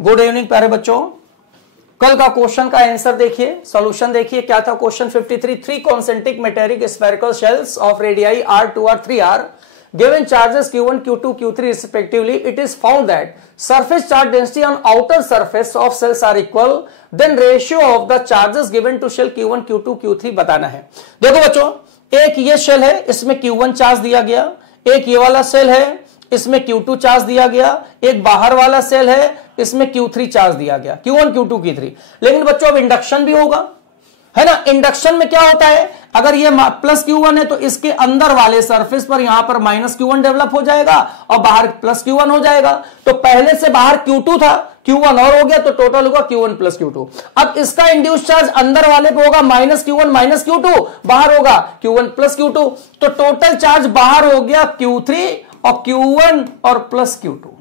Good evening प्यारे बच्चों। कल का क्वेश्चन का आंसर देखिए, सॉल्यूशन देखिए क्या था। Question 53, 3 concentric metallic spherical shells of radii r2 or 3r given charges q1 q2 q3 respectively, it is found that surface charge density on outer surface of cells are equal, then ratio of the charges given to shell q1 q2 q3 बताना है। देखो बच्चों, एक ये shell है, इसमें q1 charge दिया गया, एक ये वाला सेल है, इसमें q2 चार्ज दिया गया, एक बाहर वाला सेल है, इसमें q3 चार्ज दिया गया, q1 q2 q3। लेकिन बच्चों अब इंडक्शन भी होगा, है ना। इंडक्शन में क्या होता है, अगर ये प्लस q1 है तो इसके अंदर वाले सरफेस पर यहां पर माइनस q1 डेवलप हो जाएगा और बाहर प्लस q1 हो जाएगा। तो पहले से बाहर q2 था, q1 और हो गया तो टोटल होगा q1 प्लस q2। अब इसका इंड्यूस चार्ज अंदर वाले पे होगा माइनस q1 माइनस q2, बाहर होगा q1 प्लस q2, तो टोटल चार्ज बाहर हो गया q3 और q1 और प्लस q2।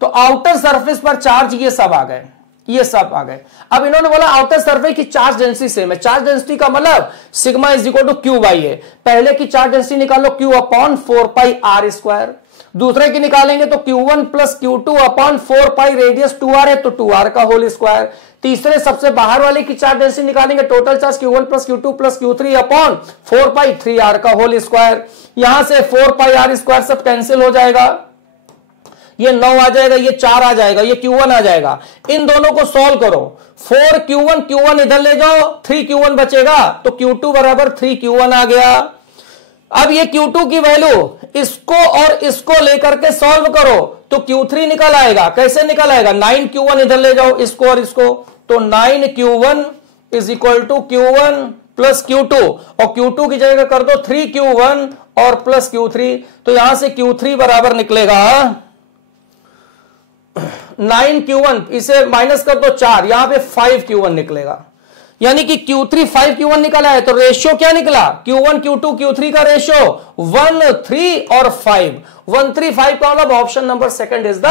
तो आउटर सरफेस पर चार्ज ये सब आ गए, ये सब आ गए। अब इन्होंने बोला आउटर सरफेस की चार्ज डेंसिटी सेम है। चार्ज डेंसिटी का मतलब sigma is equal to q by a. पहले की चार्ज डेंसिटी निकालो q upon 4 pi r square, दूसरे की निकालेंगे तो q1 प्लस q2 अपॉन 4 पाई, रेडियस 2r है तो 2r का होल स्क्वायर। तीसरे सबसे बाहर वाले की चार्ज डेंसिटी निकालेंगे, total charge q1 plus q2 plus q3 upon 4 पाई 3r का होल स्क्वायर। यहां से 4 पाई आर स्क्वायर सब कैंसिल हो जाएगा, ये 9 आ जाएगा, ये 4 आ जाएगा, ये q1 आ जाएगा। इन दोनों को सॉल्व करो, 4q1 इधर ले जाओ, 3q1 बचेगा तो q2 बराबर 3q1 आ गया। अब ये q2 की वैल्यू इसको और इसको लेकर के सॉल्व करो तो q3 निकल आएगा। कैसे निकल आएगा, 9q1 इधर ले जाओ, इसको और इसको, तो 9q1 is equal to q1 plus q2 और q2 की जगह कर दो 3q1 और प्लस q3, तो यहां से q3 बराबर निकलेगा 9q1, इसे माइनस कर दो 4, यहां पे 5q1 निकलेगा। यानी कि q3 5q1 निकला है, तो रेशियो क्या निकला, q1 q2 q3 का रेशियो 1 3 और 5, 1 3 5 का मतलब option number second is the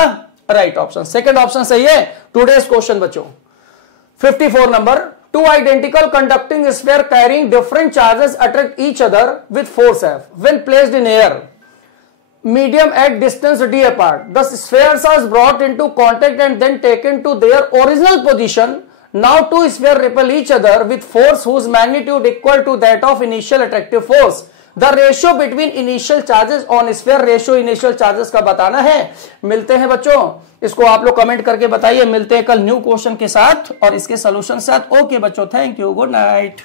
right option. Second option सही है। टुडेज क्वेश्चन बच्चों 54 number, two identical conducting sphere carrying different charges attract each other with force F when placed in air medium at distance d apart. The spheres are brought into contact and then taken to their original position. Now two spheres repel each other with force whose magnitude equal to that of initial attractive force. The ratio between initial charges on sphere, ratio initial charges का बताना है। मिलते हैं बच्चों, इसको आप लोग comment करके बताइए। मिलते हैं कल न्यू क्वेश्चन के साथ और इसके सोल्यूशन के साथ। ओके बच्चों, थैंक यू, गुड नाइट।